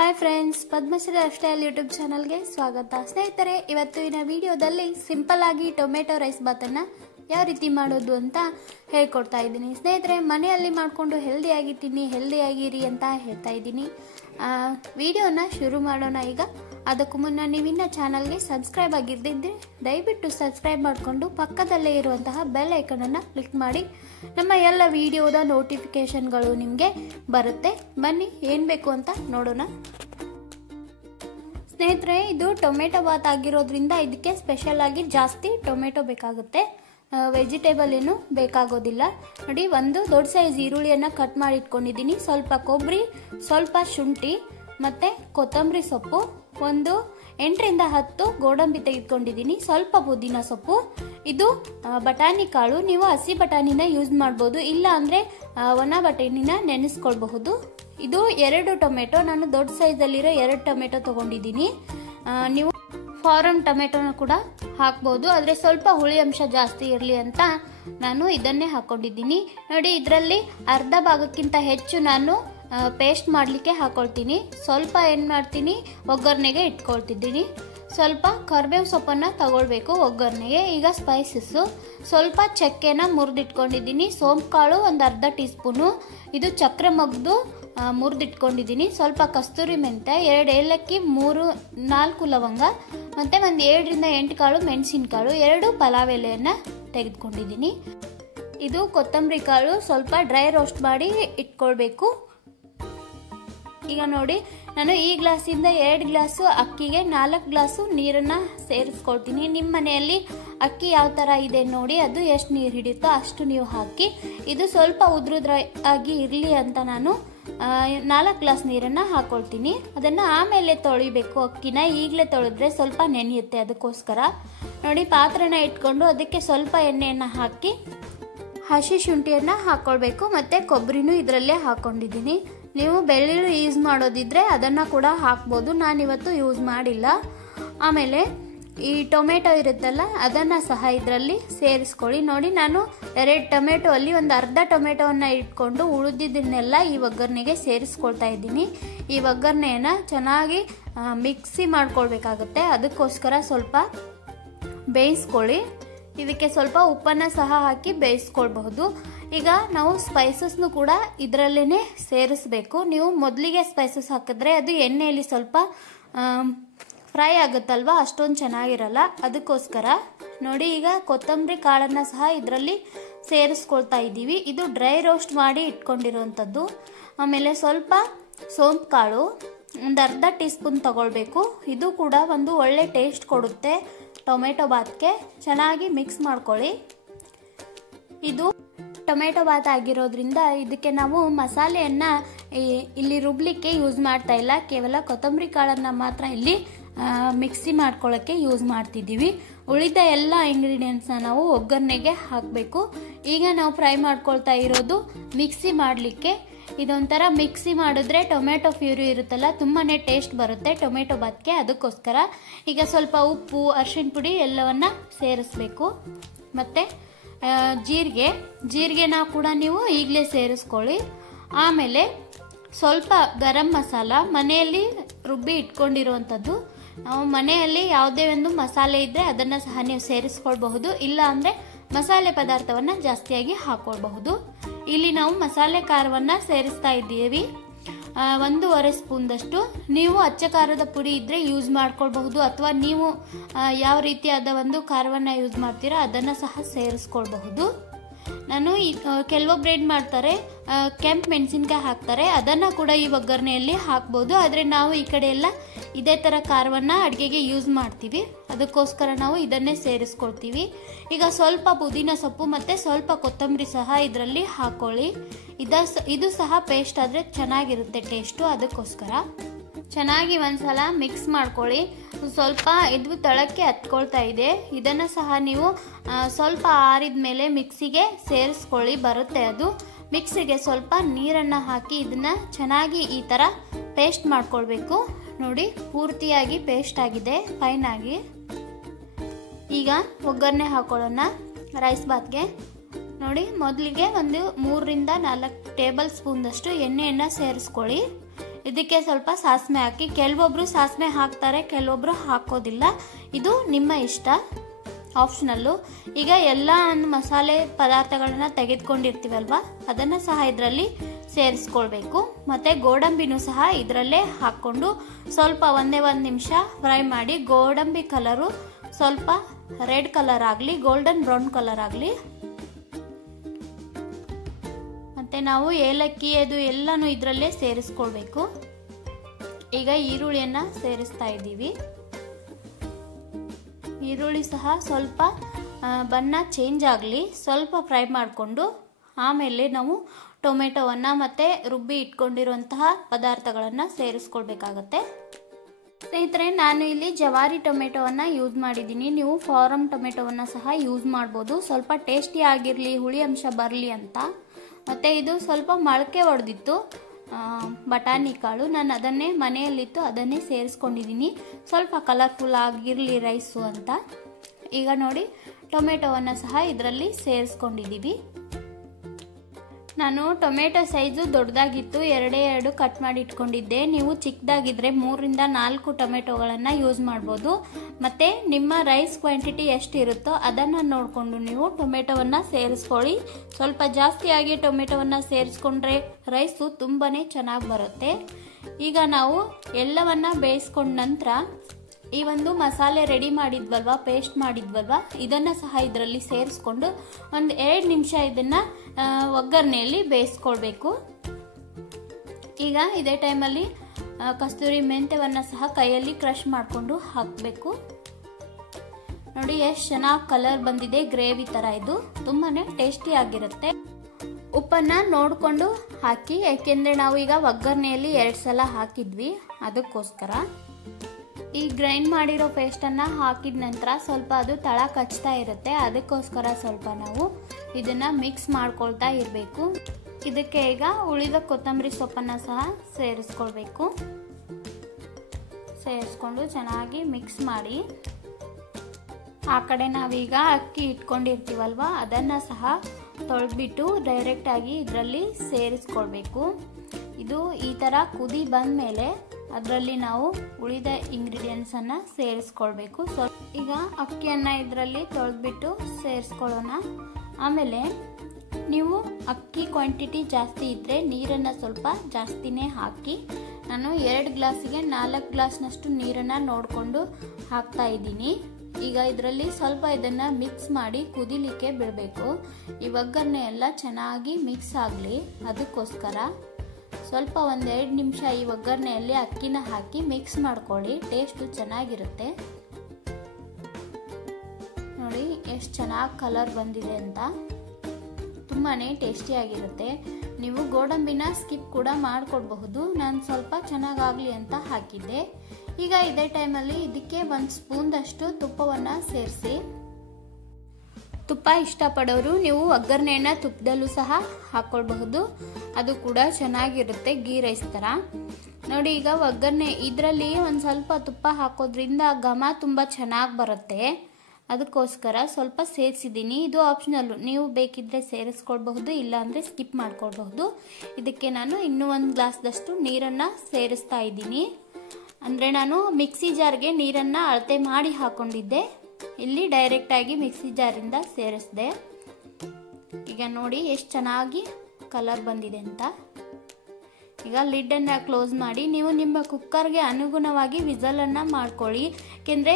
Hi friends, Padmashri lifestyle YouTube ಚಾನಲ್ಗೆ ಸ್ವಾಗತ. ಸ್ನೇಹಿತರೆ, ಇವತ್ತಿನ ವಿಡಿಯೋದಲ್ಲಿ ಸಿಂಪಲ್ ಆಗಿ ಟೊಮೆಟೊ ರೈಸ್ ಬಾತನ್ನು ಯಾವ ರೀತಿ ಮಾಡೋದು ಅಂತ ಹೇಳ್ಕೊಡ್ತಾ ಇದ್ದೀನಿ. ಸ್ನೇಹಿತರೆ, ಮನೆಯಲ್ಲಿ ಮಾಡಿಕೊಂಡು ಹೆಲ್ದಿಯಾಗಿ ತಿನ್ನಿ, ಹೆಲ್ದಿಯಾಗಿರಿ ಅಂತ ಹೇಳ್ತಾ ಇದ್ದೀನಿ. ವಿಡಿಯೋನ ಶುರು ಮಾಡೋಣ. ಈಗ ಅದಕ್ಕೂ ಮುನ್ನ ನೀವಿನ್ನ ಚಾನಲ್ಗೆ ಸಬ್ಸ್ಕ್ರೈಬ್ ಆಗಿದ್ದಿದ್ರೆ ದಯವಿಟ್ಟು ಸಬ್ಸ್ಕ್ರೈಬ್ ಮಾಡಿಕೊಂಡು ಪಕ್ಕದಲ್ಲೇ ಇರುವಂತಹ ಬೆಲ್ ಐಕನನ್ನು ಕ್ಲಿಕ್ ಮಾಡಿ. ನಮ್ಮ ಎಲ್ಲ ವಿಡಿಯೋದ ನೋಟಿಫಿಕೇಶನ್ಗಳು ನಿಮಗೆ ಬರುತ್ತೆ. ಬನ್ನಿ ಏನು ಬೇಕು ಅಂತ ನೋಡೋಣ. ಸ್ನೇಹಿತರೆ, ಇದು ಟೊಮೆಟೊ ಬಾತ್ ಆಗಿರೋದ್ರಿಂದ ಇದಕ್ಕೆ ಸ್ಪೆಷಲ್ ಆಗಿ ಜಾಸ್ತಿ ಟೊಮೆಟೊ ಬೇಕಾಗುತ್ತೆ. ವೆಜಿಟೇಬಲ್ ಏನು ಬೇಕಾಗೋದಿಲ್ಲ. ನೋಡಿ, ಒಂದು ದೊಡ್ಡ ಸೈಜ್ ಈರುಳ್ಳಿಯನ್ನು ಕಟ್ ಮಾಡಿ ಇಟ್ಕೊಂಡಿದ್ದೀನಿ, ಸ್ವಲ್ಪ ಕೊಬ್ಬರಿ, ಸ್ವಲ್ಪ ಶುಂಠಿ ಮತ್ತು ಕೊತ್ತಂಬರಿ ಸೊಪ್ಪು, ಒಂದು 8 ರಿಂದ 10 ಗೋಡಂಬಿ ತೆಗೆದುಕೊಂಡಿದ್ದೀನಿ, ಸ್ವಲ್ಪ ಪುದೀನ ಸೊಪ್ಪು. ಇದು ಬಟಾಣಿ ಕಾಳು. ನೀವು ಹಸಿ ಬಟಾಣಿನ ಯೂಸ್ ಮಾಡ್ಬೋದು, ಇಲ್ಲ ಅಂದರೆ ಒಣ ಬಟಾಣಿನ ನೆನೆಸ್ಕೊಳ್ಬಹುದು. ಇದು 2 ಟೊಮೆಟೊ. ನಾನು ದೊಡ್ಡ ಸೈಜಲ್ಲಿರೋ 2 ಟೊಮೆಟೊ ತೊಗೊಂಡಿದ್ದೀನಿ. ನೀವು ಫಾರಮ್ ಟೊಮೆಟೊನ ಕೂಡ ಹಾಕ್ಬೋದು, ಆದರೆ ಸ್ವಲ್ಪ ಹುಳಿ ಅಂಶ ಜಾಸ್ತಿ ಇರಲಿ ಅಂತ ನಾನು ಇದನ್ನೇ ಹಾಕೊಂಡಿದ್ದೀನಿ. ನೋಡಿ, ಇದರಲ್ಲಿ ಅರ್ಧ ಭಾಗಕ್ಕಿಂತ ಹೆಚ್ಚು ನಾನು ಪೇಸ್ಟ್ ಮಾಡಲಿಕ್ಕೆ ಹಾಕೊಳ್ತೀನಿ. ಸ್ವಲ್ಪ ಏನು ಮಾಡ್ತೀನಿ, ಒಗ್ಗರಣೆಗೆ ಇಟ್ಕೊಳ್ತಿದ್ದೀನಿ. ಸ್ವಲ್ಪ ಕರಿಬೇವು ಸೊಪ್ಪನ್ನು ತಗೊಳ್ಬೇಕು ಒಗ್ಗರಣೆಗೆ. ಈಗ ಸ್ಪೈಸಸ್ಸು, ಸ್ವಲ್ಪ ಚಕ್ಕೆನ ಮುರಿದಿಟ್ಕೊಂಡಿದ್ದೀನಿ, ಸೋಂಪು ಕಾಳು ಒಂದು ಅರ್ಧ ಟೀ ಸ್ಪೂನು, ಇದು ಚಕ್ರೆ ಮಗ್ದು ಮುರಿದಿಟ್ಕೊಂಡಿದ್ದೀನಿ, ಸ್ವಲ್ಪ ಕಸ್ತೂರಿ ಮೆಂತ್ಯ, 2 ಏಲಕ್ಕಿ, 3-4 ಲವಂಗ, ಮತ್ತು ಒಂದು 7 ರಿಂದ 8 ಕಾಳು ಮೆಣಸಿನಕಾಳು, 2 ಪಲಾವ್ ಎಲೆಯನ್ನು ತೆಗೆದುಕೊಂಡಿದ್ದೀನಿ. ಇದು ಕೊತ್ತಂಬರಿ ಕಾಳು, ಸ್ವಲ್ಪ ಡ್ರೈ ರೋಸ್ಟ್ ಮಾಡಿ ಇಟ್ಕೊಳ್ಬೇಕು. ಈಗ ನೋಡಿ, ನಾನು ಈ ಗ್ಲಾಸಿಂದ 2 ಗ್ಲಾಸು ಅಕ್ಕಿಗೆ 4 ಗ್ಲಾಸು ನೀರನ್ನು ಸೇರಿಸ್ಕೊಳ್ತೀನಿ. ನಿಮ್ಮ ಮನೆಯಲ್ಲಿ ಅಕ್ಕಿ ಯಾವ ಥರ ಇದೆ ನೋಡಿ, ಅದು ಎಷ್ಟು ನೀರು ಹಿಡಿಯುತ್ತೋ ಅಷ್ಟು ನೀವು ಹಾಕಿ. ಇದು ಸ್ವಲ್ಪ ಉದ್ರುದ್ರಾಗಿ ಇರಲಿ ಅಂತ ನಾನು 4 ಗ್ಲಾಸ್ ನೀರನ್ನು ಹಾಕೊಳ್ತೀನಿ. ಅದನ್ನು ಆಮೇಲೆ ತೊಳಿಬೇಕು. ಅಕ್ಕಿನ ಈಗಲೇ ತೊಳೆದ್ರೆ ಸ್ವಲ್ಪ ನೆನೆಯುತ್ತೆ, ಅದಕ್ಕೋಸ್ಕರ. ನೋಡಿ, ಪಾತ್ರೆನ ಇಟ್ಕೊಂಡು ಅದಕ್ಕೆ ಸ್ವಲ್ಪ ಎಣ್ಣೆಯನ್ನು ಹಾಕಿ ಹಸಿ ಶುಂಠಿಯನ್ನು ಹಾಕ್ಕೊಳ್ಬೇಕು, ಮತ್ತು ಕೊಬ್ಬರಿನೂ ಇದರಲ್ಲೇ ಹಾಕ್ಕೊಂಡಿದ್ದೀನಿ. ನೀವು ಬೆಳ್ಳುಳ್ಳಿ ಯೂಸ್ ಮಾಡೋದಿದ್ರೆ ಅದನ್ನು ಕೂಡ ಹಾಕ್ಬೋದು, ನಾನಿವತ್ತು ಯೂಸ್ ಮಾಡಿಲ್ಲ. ಆಮೇಲೆ ಈ ಟೊಮೆಟೊ ಇರುತ್ತಲ್ಲ, ಅದನ್ನು ಸಹ ಇದರಲ್ಲಿ ಸೇರಿಸ್ಕೊಳ್ಳಿ. ನೋಡಿ, ನಾನು 2 ಟೊಮೆಟೊ ಅಲ್ಲಿ ಒಂದು ಅರ್ಧ ಟೊಮೆಟೊವನ್ನು ಇಟ್ಕೊಂಡು ಉಳಿದಿದ್ದನ್ನೆಲ್ಲ ಈ ಒಗ್ಗರಣೆಗೆ ಸೇರಿಸ್ಕೊಳ್ತಾ ಇದ್ದೀನಿ. ಈ ಒಗ್ಗರಣೆಯನ್ನು ಚೆನ್ನಾಗಿ ಮಿಕ್ಸಿ ಮಾಡ್ಕೊಳ್ಬೇಕಾಗುತ್ತೆ, ಅದಕ್ಕೋಸ್ಕರ ಸ್ವಲ್ಪ ಬೇಯಿಸ್ಕೊಳ್ಳಿ. ಇದಕ್ಕೆ ಸ್ವಲ್ಪ ಉಪ್ಪನ್ನು ಸಹ ಹಾಕಿ ಬೇಯಿಸ್ಕೊಳ್ಬಹುದು. ಈಗ ನಾವು ಸ್ಪೈಸಸ್ನು ಕೂಡ ಇದರಲ್ಲೇ ಸೇರಿಸಬೇಕು. ನೀವು ಮೊದಲಿಗೆ ಸ್ಪೈಸಸ್ ಹಾಕಿದ್ರೆ ಅದು ಎಣ್ಣೆಯಲ್ಲಿ ಸ್ವಲ್ಪ ಫ್ರೈ ಆಗುತ್ತಲ್ವ, ಅಷ್ಟೊಂದು ಚೆನ್ನಾಗಿರಲ್ಲ, ಅದಕ್ಕೋಸ್ಕರ. ನೋಡಿ, ಈಗ ಕೊತ್ತಂಬರಿ ಕಾಳನ್ನು ಸಹ ಇದರಲ್ಲಿ ಸೇರಿಸ್ಕೊಳ್ತಾ ಇದ್ದೀವಿ. ಇದು ಡ್ರೈ ರೋಸ್ಟ್ ಮಾಡಿ ಇಟ್ಕೊಂಡಿರುವಂಥದ್ದು. ಆಮೇಲೆ ಸ್ವಲ್ಪ ಸೋಂಪು ಕಾಳು, ಒಂದು ಅರ್ಧ ಟೀ ಸ್ಪೂನ್ ತಗೊಳ್ಬೇಕು. ಇದು ಕೂಡ ಒಂದು ಒಳ್ಳೆ ಟೇಸ್ಟ್ ಕೊಡುತ್ತೆ ಟೊಮೆಟೊ ಬಾತ್ಗೆ. ಚೆನ್ನಾಗಿ ಮಿಕ್ಸ್ ಮಾಡ್ಕೊಳ್ಳಿ. ಇದು ಟೊಮೆಟೊ ಬಾತ್ ಆಗಿರೋದ್ರಿಂದ ಇದಕ್ಕೆ ನಾವು ಮಸಾಲೆಯನ್ನು ಇಲ್ಲಿ ರುಬ್ಲಿಕ್ಕೆ ಯೂಸ್ ಮಾಡ್ತಾ ಇಲ್ಲ, ಕೇವಲ ಕೊತ್ತಂಬರಿ ಕಾಳನ್ನು ಮಾತ್ರ ಇಲ್ಲಿ ಮಿಕ್ಸಿ ಮಾಡ್ಕೊಳ್ಳೋಕ್ಕೆ ಯೂಸ್ ಮಾಡ್ತಿದ್ದೀವಿ. ಉಳಿದ ಎಲ್ಲ ಇಂಗ್ರೀಡಿಯೆಂಟ್ಸ್ನ ನಾವು ಒಗ್ಗರಣೆಗೆ ಹಾಕಬೇಕು. ಈಗ ನಾವು ಫ್ರೈ ಮಾಡ್ಕೊಳ್ತಾ ಇರೋದು ಮಿಕ್ಸಿ ಮಾಡಲಿಕ್ಕೆ. ಇದೊಂಥರ ಮಿಕ್ಸಿ ಮಾಡಿದ್ರೆ ಟೊಮೆಟೊ ಪ್ಯೂರಿ ಇರುತ್ತಲ್ಲ, ತುಂಬಾ ಟೇಸ್ಟ್ ಬರುತ್ತೆ ಟೊಮೆಟೊ ಬಾತ್ಗೆ, ಅದಕ್ಕೋಸ್ಕರ. ಈಗ ಸ್ವಲ್ಪ ಉಪ್ಪು, ಅರಿಶಿನ ಪುಡಿ ಎಲ್ಲವನ್ನು ಸೇರಿಸ್ಬೇಕು. ಮತ್ತು ಜೀರಿಗೆನ ಕೂಡ ನೀವು ಈಗಲೇ ಸೇರಿಸ್ಕೊಳ್ಳಿ. ಆಮೇಲೆ ಸ್ವಲ್ಪ ಗರಂ ಮಸಾಲ, ಮನೆಯಲ್ಲಿ ರುಬ್ಬಿ ಇಟ್ಕೊಂಡಿರುವಂಥದ್ದು. ನಾವು ಮನೆಯಲ್ಲಿ ಯಾವುದೇ ಒಂದು ಮಸಾಲೆ ಇದ್ದರೆ ಅದನ್ನು ಸಹ ನೀವು ಸೇರಿಸ್ಕೊಳ್ಬಹುದು, ಇಲ್ಲ ಅಂದರೆ ಮಸಾಲೆ ಪದಾರ್ಥವನ್ನು ಜಾಸ್ತಿಯಾಗಿ ಹಾಕ್ಕೊಳ್ಬಹುದು. ಇಲ್ಲಿ ನಾವು ಮಸಾಲೆ ಖಾರವನ್ನು ಸೇರಿಸ್ತಾ ಇದ್ದೀವಿ, 1.5 ಸ್ಪೂನ್ದಷ್ಟು. ನೀವು ಅಚ್ಚ ಖಾರದ ಪುಡಿ ಇದ್ದರೆ ಯೂಸ್ ಮಾಡ್ಕೊಳ್ಬಹುದು, ಅಥವಾ ನೀವು ಯಾವ ರೀತಿಯಾದ ಒಂದು ಖಾರವನ್ನು ಯೂಸ್ ಮಾಡ್ತೀರಾ ಅದನ್ನು ಸಹ ಸೇರಿಸ್ಕೊಳ್ಬಹುದು. ನಾನು ಕೆಲವೊಬ್ರು ಏನು ಮಾಡ್ತಾರೆ, ಕೆಂಪು ಮೆಣಸಿನ್ಕಾಯಿ ಹಾಕ್ತಾರೆ, ಅದನ್ನು ಕೂಡ ಈ ಒಗ್ಗರಣೆಯಲ್ಲಿ ಹಾಕ್ಬೋದು. ಆದರೆ ನಾವು ಈ ಕಡೆ ಎಲ್ಲ ಇದೇ ಥರ ಖಾರವನ್ನು ಅಡುಗೆಗೆ ಯೂಸ್ ಮಾಡ್ತೀವಿ, ಅದಕ್ಕೋಸ್ಕರ ನಾವು ಇದನ್ನೇ ಸೇರಿಸ್ಕೊಳ್ತೀವಿ. ಈಗ ಸ್ವಲ್ಪ ಪುದೀನ ಸೊಪ್ಪು ಮತ್ತು ಸ್ವಲ್ಪ ಕೊತ್ತಂಬರಿ ಸಹ ಇದರಲ್ಲಿ ಹಾಕ್ಕೊಳ್ಳಿ. ಇದು ಸಹ ಪೇಸ್ಟ್ ಆದರೆ ಚೆನ್ನಾಗಿರುತ್ತೆ ಟೇಸ್ಟು, ಅದಕ್ಕೋಸ್ಕರ. ಚೆನ್ನಾಗಿ ಒಂದ್ಸಲ ಮಿಕ್ಸ್ ಮಾಡ್ಕೊಳ್ಳಿ. ಸ್ವಲ್ಪ ಇದು ತಳಕ್ಕೆ ಹತ್ಕೊಳ್ತಾ ಇದೆ, ಇದನ್ನು ಸಹ ನೀವು ಸ್ವಲ್ಪ ಆರಿದ ಮೇಲೆ ಮಿಕ್ಸಿಗೆ ಸೇರಿಸ್ಕೊಳ್ಳಿ, ಬರುತ್ತೆ ಅದು. ಮಿಕ್ಸಿಗೆ ಸ್ವಲ್ಪ ನೀರನ್ನು ಹಾಕಿ ಇದನ್ನು ಚೆನ್ನಾಗಿ ಈ ಥರ ಪೇಸ್ಟ್ ಮಾಡ್ಕೊಳ್ಬೇಕು. ನೋಡಿ, ಪೂರ್ತಿಯಾಗಿ ಪೇಸ್ಟ್ ಆಗಿದೆ ಫೈನ್ ಆಗಿ. ಈಗ ಒಗ್ಗರಣೆ ಹಾಕೊಳ್ಳೋಣ ರೈಸ್ ಬಾತ್ಗೆ. ನೋಡಿ, ಮೊದಲಿಗೆ ಒಂದು 3 ರಿಂದ 4 ಟೇಬಲ್ ಸ್ಪೂನ್ದಷ್ಟು ಎಣ್ಣೆಯನ್ನು ಸೇರಿಸ್ಕೊಳ್ಳಿ. ಇದಕ್ಕೆ ಸ್ವಲ್ಪ ಸಾಸಿವೆ ಹಾಕಿ. ಕೆಲವೊಬ್ರು ಸಾಸಿವೆ ಹಾಕ್ತಾರೆ, ಕೆಲವೊಬ್ರು ಹಾಕೋದಿಲ್ಲ. ಇದು ನಿಮ್ಮ ಇಷ್ಟ, ಆಪ್ಷನಲ್ಲು. ಈಗ ಎಲ್ಲ ಮಸಾಲೆ ಪದಾರ್ಥಗಳನ್ನ ತೆಗೆದುಕೊಂಡಿರ್ತೀವಲ್ವ, ಅದನ್ನು ಸಹ ಇದರಲ್ಲಿ ಸೇರಿಸ್ಕೊಳ್ಬೇಕು. ಮತ್ತು ಗೋಡಂಬಿನೂ ಸಹ ಇದರಲ್ಲೇ ಹಾಕ್ಕೊಂಡು ಸ್ವಲ್ಪ ಒಂದೇ ಒಂದು ನಿಮಿಷ ಫ್ರೈ ಮಾಡಿ, ಗೋಡಂಬಿ ಕಲರು ಸ್ವಲ್ಪ ರೆಡ್ ಕಲರ್ ಆಗಲಿ, ಗೋಲ್ಡನ್ ಬ್ರೌನ್ ಕಲರ್ ಆಗಲಿ. ಮತ್ತು ನಾವು ಏಲಕ್ಕಿ ಅದು ಎಲ್ಲನೂ ಇದರಲ್ಲೇ ಸೇರಿಸ್ಕೊಳ್ಬೇಕು. ಈಗ ಈರುಳ್ಳಿಯನ್ನು ಸೇರಿಸ್ತಾ ಇದ್ದೀವಿ. ಈರುಳ್ಳಿ ಸಹ ಸ್ವಲ್ಪ ಬಣ್ಣ ಚೇಂಜ್ ಆಗಲಿ, ಸ್ವಲ್ಪ ಫ್ರೈ ಮಾಡಿಕೊಂಡು ಆಮೇಲೆ ನಾವು ಟೊಮೆಟೊವನ್ನು ಮತ್ತು ರುಬ್ಬಿ ಇಟ್ಕೊಂಡಿರುವಂತಹ ಪದಾರ್ಥಗಳನ್ನು ಸೇರಿಸ್ಕೊಳ್ಬೇಕಾಗತ್ತೆ. ಸ್ನೇಹಿತರೆ, ನಾನು ಇಲ್ಲಿ ಜವಾರಿ ಟೊಮೆಟೊವನ್ನು ಯೂಸ್ ಮಾಡಿದ್ದೀನಿ. ನೀವು ಫಾರಮ್ ಟೊಮೆಟೊವನ್ನು ಸಹ ಯೂಸ್ ಮಾಡ್ಬೋದು, ಸ್ವಲ್ಪ ಟೇಸ್ಟಿ ಆಗಿರಲಿ, ಹುಳಿ ಅಂಶ ಬರಲಿ ಅಂತ. ಮತ್ತು ಇದು ಸ್ವಲ್ಪ ಮೊಳಕೆ ಹೊಡೆದಿತ್ತು ಬಟಾಣಿ ಕಾಳು, ನಾನು ಅದನ್ನೇ ಮನೆಯಲ್ಲಿತ್ತು ಅದನ್ನೇ ಸೇರಿಸ್ಕೊಂಡಿದ್ದೀನಿ, ಸ್ವಲ್ಪ ಕಲರ್ಫುಲ್ ಆಗಿರಲಿ ರೈಸು ಅಂತ. ಈಗ ನೋಡಿ, ಟೊಮೆಟೊವನ್ನು ಸಹ ಇದರಲ್ಲಿ ಸೇರಿಸ್ಕೊಂಡಿದ್ದೀವಿ. ನಾನು ಟೊಮೆಟೊ ಸೈಜು ದೊಡ್ಡದಾಗಿತ್ತು, 2 ಕಟ್ ಮಾಡಿ ಇಟ್ಕೊಂಡಿದ್ದೆ. ನೀವು ಚಿಕ್ಕದಾಗಿದ್ದರೆ 3ರಿಂದ 4 ಟೊಮೆಟೊಗಳನ್ನು ಯೂಸ್ ಮಾಡ್ಬೋದು. ಮತ್ತು ನಿಮ್ಮ ರೈಸ್ ಕ್ವಾಂಟಿಟಿ ಎಷ್ಟು ಇರುತ್ತೋ ಅದನ್ನು ನೋಡಿಕೊಂಡು ನೀವು ಟೊಮೆಟೊವನ್ನು ಸೇರಿಸ್ಕೊಳ್ಳಿ. ಸ್ವಲ್ಪ ಜಾಸ್ತಿಯಾಗಿ ಟೊಮೆಟೊವನ್ನು ಸೇರಿಸ್ಕೊಂಡ್ರೆ ರೈಸು ತುಂಬಾ ಚೆನ್ನಾಗಿ ಬರುತ್ತೆ. ಈಗ ನಾವು ಎಲ್ಲವನ್ನ ಬೇಯಿಸ್ಕೊಂಡ ನಂತರ ಈ ಒಂದು ಮಸಾಲೆ ರೆಡಿ ಮಾಡಿದ್ವಲ್ವ, ಪೇಸ್ಟ್ ಮಾಡಿದ್ವಲ್ವ, ಇದನ್ನು ಸಹ ಇದರಲ್ಲಿ ಸೇರಿಸ್ಕೊಂಡು ಒಂದು 2 ನಿಮಿಷ ಇದನ್ನು ಒಗ್ಗರಣೆಯಲ್ಲಿ ಬೇಯಿಸ್ಕೊಳ್ಬೇಕು. ಈಗ ಇದೇ ಟೈಮಲ್ಲಿ ಕಸ್ತೂರಿ ಮೆಂತ್ಯವನ್ನು ಸಹ ಕೈಯಲ್ಲಿ ಕ್ರಷ್ ಮಾಡಿಕೊಂಡು ಹಾಕಬೇಕು. ನೋಡಿ ಎಷ್ಟು ಚೆನ್ನಾಗಿ ಕಲರ್ ಬಂದಿದೆ, ಗ್ರೇವಿ ಥರ. ಇದು ತುಂಬಾ ಟೇಸ್ಟಿ ಆಗಿರುತ್ತೆ. ಉಪ್ಪನ್ನು ನೋಡಿಕೊಂಡು ಹಾಕಿ, ಯಾಕೆಂದರೆ ನಾವು ಈಗ ಒಗ್ಗರಣೆಯಲ್ಲಿ 2 ಸಲ ಹಾಕಿದ್ವಿ, ಅದಕ್ಕೋಸ್ಕರ. ಈ ಗ್ರೈಂಡ್ ಮಾಡಿರೋ ಪೇಸ್ಟನ್ನು ಹಾಕಿದ ನಂತರ ಸ್ವಲ್ಪ ಅದು ತಳ ಕಚ್ತಾ ಇರುತ್ತೆ, ಅದಕ್ಕೋಸ್ಕರ ಸ್ವಲ್ಪ ನಾವು ಇದನ್ನು ಮಿಕ್ಸ್ ಮಾಡ್ಕೊಳ್ತಾ ಇರಬೇಕು. ಇದಕ್ಕೆ ಈಗ ಉಳಿದ ಕೊತ್ತಂಬರಿ ಸೊಪ್ಪನ್ನು ಸಹ ಸೇರಿಸ್ಕೊಳ್ಬೇಕು. ಸೇರಿಸ್ಕೊಂಡು ಚೆನ್ನಾಗಿ ಮಿಕ್ಸ್ ಮಾಡಿ, ಆ ಕಡೆ ನಾವೀಗ ಅಕ್ಕಿ ಇಟ್ಕೊಂಡಿರ್ತೀವಲ್ವ ಅದನ್ನು ಸಹ ತೊಳೆದ್ಬಿಟ್ಟು ಡೈರೆಕ್ಟಾಗಿ ಇದರಲ್ಲಿ ಸೇರಿಸ್ಕೊಳ್ಬೇಕು. ಇದು ಈ ಥರ ಕುದಿ ಬಂದ ಮೇಲೆ ಅದರಲ್ಲಿ ನಾವು ಉಳಿದ ಇಂಗ್ರೀಡಿಯೆಂಟ್ಸನ್ನು ಸೇರಿಸ್ಕೊಳ್ಬೇಕು. ಈಗ ಅಕ್ಕಿಯನ್ನು ಇದರಲ್ಲಿ ತೊಳೆದ್ಬಿಟ್ಟು ಸೇರಿಸ್ಕೊಳ್ಳೋಣ. ಆಮೇಲೆ ನೀವು ಅಕ್ಕಿ ಕ್ವಾಂಟಿಟಿ ಜಾಸ್ತಿ ಇದ್ದರೆ ನೀರನ್ನು ಸ್ವಲ್ಪ ಜಾಸ್ತಿನೇ ಹಾಕಿ. ನಾನು 2 ಗ್ಲಾಸಿಗೆ 4 ಗ್ಲಾಸ್ನಷ್ಟು ನೀರನ್ನು ನೋಡಿಕೊಂಡು ಹಾಕ್ತಾ ಇದ್ದೀನಿ. ಈಗ ಇದರಲ್ಲಿ ಸ್ವಲ್ಪ ಇದನ್ನು ಮಿಕ್ಸ್ ಮಾಡಿ ಕುದಿಲಿಕ್ಕೆ ಬಿಡಬೇಕು. ಈ ಒಗ್ಗರಣೆ ಎಲ್ಲ ಚೆನ್ನಾಗಿ ಮಿಕ್ಸ್ ಆಗಲಿ, ಅದಕ್ಕೋಸ್ಕರ ಸ್ವಲ್ಪ 1-2 ನಿಮಿಷ ಈ ಒಗ್ಗರಣೆಯಲ್ಲಿ ಅಕ್ಕಿನ ಹಾಕಿ ಮಿಕ್ಸ್ ಮಾಡ್ಕೊಳ್ಳಿ, ಟೇಸ್ಟು ಚೆನ್ನಾಗಿರುತ್ತೆ. ನೋಡಿ ಎಷ್ಟು ಚೆನ್ನಾಗಿ ಕಲರ್ ಬಂದಿದೆ ಅಂತ, ತುಂಬಾ ಟೇಸ್ಟಿಯಾಗಿರುತ್ತೆ. ನೀವು ಗೋಡಂಬಿನ ಸ್ಕಿಪ್ ಕೂಡ ಮಾಡಿಕೊಡ್ಬಹುದು, ನಾನು ಸ್ವಲ್ಪ ಚೆನ್ನಾಗಾಗಲಿ ಅಂತ ಹಾಕಿದ್ದೆ. ಈಗ ಇದೇ ಟೈಮಲ್ಲಿ ಇದಕ್ಕೆ 1 ಸ್ಪೂನ್ದಷ್ಟು ತುಪ್ಪವನ್ನು ಸೇರಿಸಿ. ತುಪ್ಪ ಇಷ್ಟಪಡೋರು ನೀವು ಒಗ್ಗರಣೆಯನ್ನು ತುಪ್ಪದಲ್ಲೂ ಸಹ ಹಾಕ್ಕೊಳ್ಬಹುದು, ಅದು ಕೂಡ ಚೆನ್ನಾಗಿರುತ್ತೆ, ಗೀ ರೈಸ್ ಥರ. ನೋಡಿ ಈಗ ಒಗ್ಗರಣೆ ಇದರಲ್ಲಿ ಒಂದು ಸ್ವಲ್ಪ ತುಪ್ಪ ಹಾಕೋದ್ರಿಂದ ಘಮ ತುಂಬ ಚೆನ್ನಾಗಿ ಬರುತ್ತೆ, ಅದಕ್ಕೋಸ್ಕರ ಸ್ವಲ್ಪ ಸೇರಿಸಿದ್ದೀನಿ. ಇದು ಆಪ್ಷನಲ್ಲು, ನೀವು ಬೇಕಿದ್ದರೆ ಸೇರಿಸ್ಕೊಳ್ಬಹುದು, ಇಲ್ಲಾಂದರೆ ಸ್ಕಿಪ್ ಮಾಡ್ಕೊಳ್ಬಹುದು. ಇದಕ್ಕೆ ನಾನು ಇನ್ನೂ 1 ಗ್ಲಾಸ್ದಷ್ಟು ನೀರನ್ನು ಸೇರಿಸ್ತಾ ಇದ್ದೀನಿ. ಅಂದರೆ ನಾನು ಮಿಕ್ಸಿ ಜಾರ್ಗೆ ನೀರನ್ನು ಅಳತೆ ಮಾಡಿ ಹಾಕ್ಕೊಂಡಿದ್ದೆ, ಇಲ್ಲಿ ಡೈರೆಕ್ಟಾಗಿ ಮಿಕ್ಸಿ ಜಾರಿಂದ ಸೇರಿಸಿದೆ. ಈಗ ನೋಡಿ ಎಷ್ಟು ಚೆನ್ನಾಗಿ ಕಲರ್ ಬಂದಿದೆ ಅಂತ. ಈಗ ಲಿಡ್ಡನ್ನು ಕ್ಲೋಸ್ ಮಾಡಿ ನೀವು ನಿಮ್ಮ ಕುಕ್ಕರ್ಗೆ ಅನುಗುಣವಾಗಿ ವಿಸಲನ್ನು ಮಾಡ್ಕೊಳ್ಳಿ. ಯಾಕೆಂದರೆ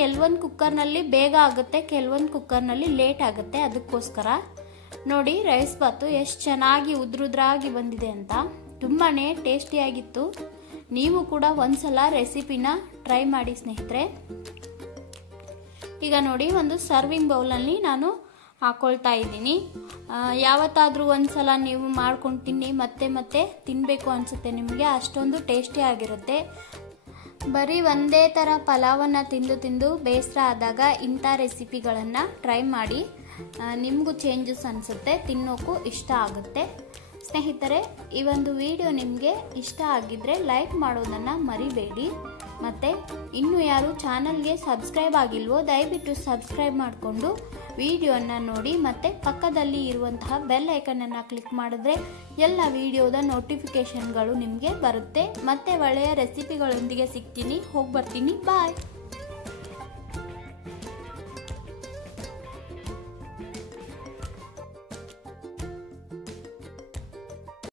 ಕೆಲವೊಂದು ಕುಕ್ಕರ್ನಲ್ಲಿ ಬೇಗ ಆಗುತ್ತೆ, ಕೆಲವೊಂದು ಕುಕ್ಕರ್ನಲ್ಲಿ ಲೇಟ್ ಆಗುತ್ತೆ, ಅದಕ್ಕೋಸ್ಕರ. ನೋಡಿ ರೈಸ್ ಬಾತು ಎಷ್ಟು ಚೆನ್ನಾಗಿ ಉದ್ರುದ್ರಾಗಿ ಬಂದಿದೆ ಅಂತ, ತುಂಬಾ ಟೇಸ್ಟಿಯಾಗಿತ್ತು. ನೀವು ಕೂಡ ಒಂದ್ಸಲ ರೆಸಿಪಿನ ಟ್ರೈ ಮಾಡಿ ಸ್ನೇಹಿತರೆ. ಈಗ ನೋಡಿ ಒಂದು ಸರ್ವಿಂಗ್ ಬೌಲಲ್ಲಿ ನಾನು ಹಾಕೊಳ್ತಾ ಇದ್ದೀನಿ. ಯಾವತ್ತಾದರೂ ಒಂದ್ಸಲ ನೀವು ಮಾಡ್ಕೊಂಡು ತಿನ್ನಿ, ಮತ್ತೆ ಮತ್ತೆ ತಿನ್ನಬೇಕು ಅನಿಸುತ್ತೆ ನಿಮಗೆ, ಅಷ್ಟೊಂದು ಟೇಸ್ಟಿ ಆಗಿರುತ್ತೆ. ಬರೀ ಒಂದೇ ಥರ ಪಲಾವನ್ನು ತಿಂದು ಬೇಸರ ಆದಾಗ ಇಂಥ ರೆಸಿಪಿಗಳನ್ನು ಟ್ರೈ ಮಾಡಿ, ನಿಮಗೂ ಚೇಂಜಸ್ ಅನಿಸುತ್ತೆ, ತಿನ್ನೋಕ್ಕೂ ಇಷ್ಟ ಆಗುತ್ತೆ. ಸ್ನೇಹಿತರೆ, ಈ ಒಂದು ವಿಡಿಯೋ ನಿಮಗೆ ಇಷ್ಟ ಆಗಿದ್ದರೆ ಲೈಕ್ ಮಾಡೋದನ್ನು ಮರಿಬೇಡಿ. ಮತ್ತು ಇನ್ನೂ ಯಾರು ಚಾನಲ್ಗೆ ಸಬ್ಸ್ಕ್ರೈಬ್ ಆಗಿಲ್ವೋ ದಯವಿಟ್ಟು ಸಬ್ಸ್ಕ್ರೈಬ್ ಮಾಡಿಕೊಂಡು ವಿಡಿಯೋನ ನೋಡಿ ಮತ್ತು ಪಕ್ಕದಲ್ಲಿ ಇರುವಂತಹ ಬೆಲ್ ಐಕನನ್ನು ಕ್ಲಿಕ್ ಮಾಡಿದ್ರೆ ಎಲ್ಲ ವಿಡಿಯೋದ ನೋಟಿಫಿಕೇಷನ್ಗಳು ನಿಮಗೆ ಬರುತ್ತೆ. ಮತ್ತೆ ಒಳ್ಳೆಯ ರೆಸಿಪಿಗಳೊಂದಿಗೆ ಸಿಗ್ತೀನಿ. ಹೋಗಿ ಬರ್ತೀನಿ. ಬಾಯ್.